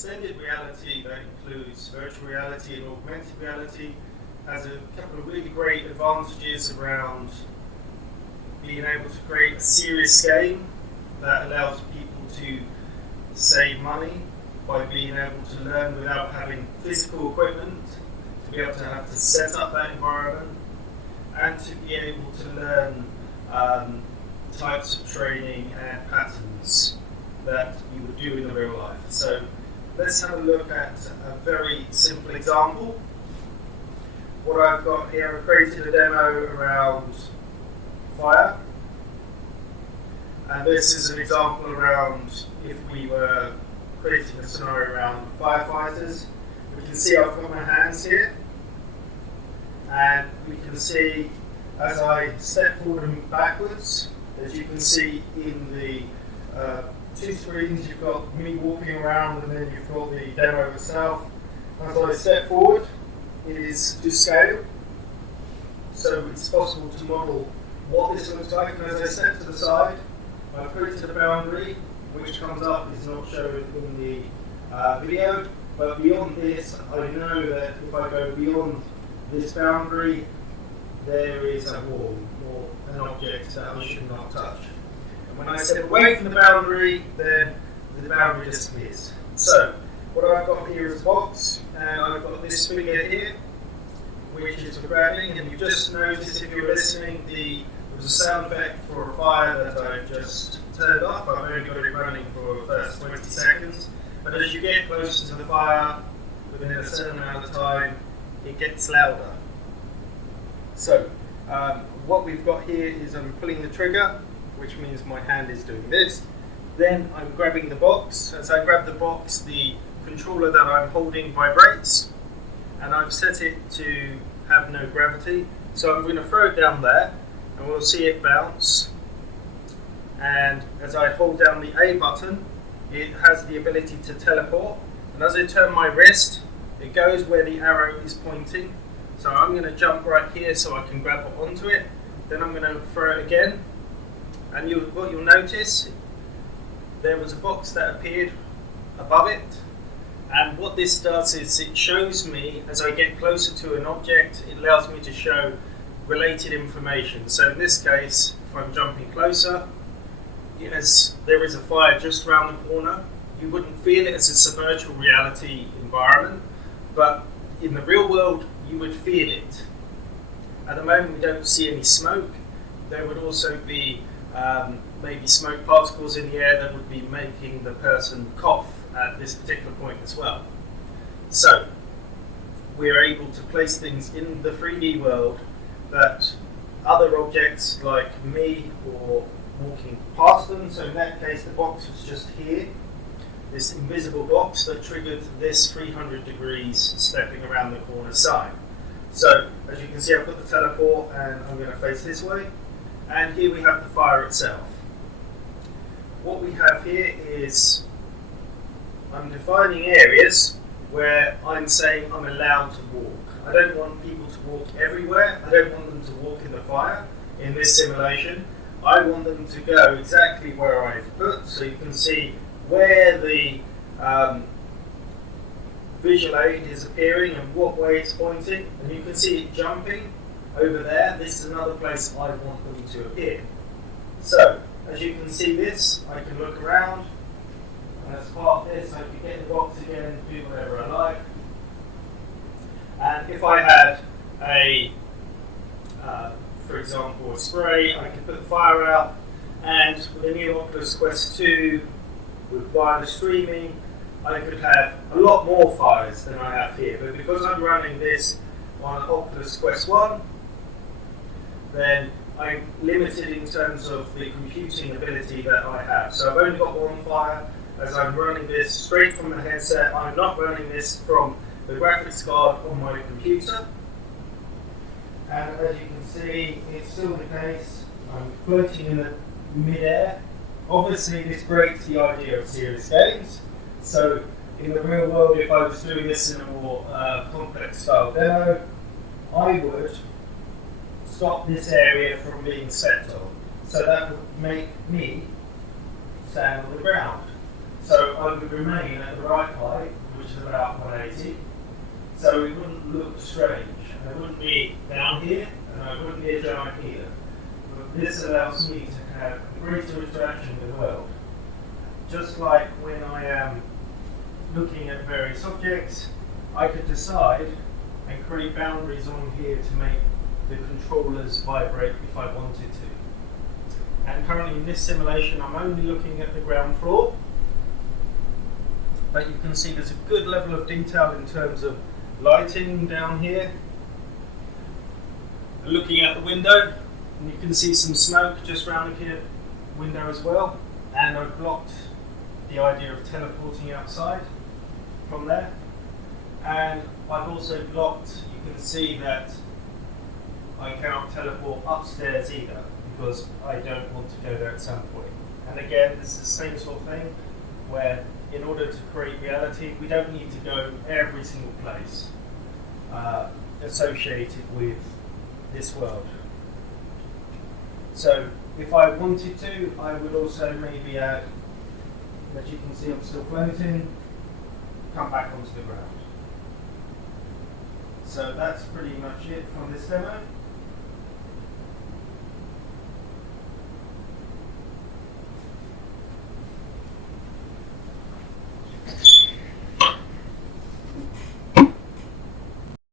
extended reality that includes virtual reality and augmented reality has a couple of really great advantages around being able to create a serious game that allows people to save money by being able to learn without having physical equipment, to be able to have to set up that environment, and to be able to learn types of training and patterns that you would do in the real life. So let's have a look at a very simple example. What I've got here, I've created a demo around fire. And this is an example around if we were creating a scenario around firefighters. We can see I've got my hands here. And we can see as I step forward and backwards, as you can see in the two screens, you've got me walking around and then you've got the demo itself. As I step forward, it is to scale. So it's possible to model what this looks like. And as I step to the side, I've created a boundary, which comes up, is not shown in the video. But beyond this, I know that if I go beyond this boundary, there is a wall or an object that I should not touch. And when I step away from the boundary, then the boundary disappears. So, what I've got here is a box, and I've got this figure here, which is for grabbing, and you just noticed if you were listening, there was a sound effect for a fire that I've just turned off. I've only got it running for the first 20 seconds, but as you get closer to the fire, within a certain amount of time, it gets louder. So, what we've got here is I'm pulling the trigger, which means my hand is doing this. Then I'm grabbing the box. As I grab the box, the controller that I'm holding vibrates, and I've set it to have no gravity. So I'm going to throw it down there, and we'll see it bounce. And as I hold down the A button, it has the ability to teleport. And as I turn my wrist, it goes where the arrow is pointing. So I'm going to jump right here so I can grab onto it. Then I'm going to throw it again. And what you'll notice, there was a box that appeared above it. And what this does is it shows me, as I get closer to an object, it allows me to show related information. So in this case, if I'm jumping closer, yes, there is a fire just around the corner. You wouldn't feel it as it's a virtual reality environment, but in the real world, you would feel it. At the moment, we don't see any smoke. There would also be maybe smoke particles in the air that would be making the person cough at this particular point as well. So, we're able to place things in the 3D world that other objects like me or walking past them, so in that case the box was just here, this invisible box that triggered this 300 degrees stepping around the corner side. So, as you can see, I've got the teleport and I'm going to face this way. And here we have the fire itself. What we have here is, I'm defining areas where I'm saying I'm allowed to walk. I don't want people to walk everywhere. I don't want them to walk in the fire in this simulation. I want them to go exactly where I've put, so you can see where the visual aid is appearing and what way it's pointing, and you can see it jumping over there. This is another place I want them to appear. So, as you can see this, I can look around, and as part of this I can get the box again and do whatever I like. And if I had a, for example, a spray, I could put the fire out, and with the new Oculus Quest 2 with wireless streaming, I could have a lot more fires than I have here. But because I'm running this on Oculus Quest 1, then I'm limited in terms of the computing ability that I have. So I've only got one fire. As I'm running this straight from the headset, I'm not running this from the graphics card on my computer. And as you can see, it's still the case. I'm floating in the mid-air. Obviously, this breaks the idea of serious games. So, in the real world, if I was doing this in a more complex style demo, I would stop this area from being stepped on. So that would make me stand on the ground. So I would remain at the right height, which is about 180, so it wouldn't look strange. I wouldn't be down here, and I wouldn't be a giant here. But this allows me to have greater interaction with the world. Just like when I am looking at various objects, I could decide and create boundaries on here to make the controllers vibrate if I wanted to. And currently in this simulation I'm only looking at the ground floor, but you can see there's a good level of detail in terms of lighting down here. Looking out the window, and you can see some smoke just round the window as well, and I've blocked the idea of teleporting outside from there. And I've also blocked, you can see that I cannot teleport upstairs either, because I don't want to go there at some point. And again, this is the same sort of thing, where in order to create reality, we don't need to go every single place associated with this world. So if I wanted to, I would also maybe add, as you can see I'm still floating, come back onto the ground. So that's pretty much it from this demo.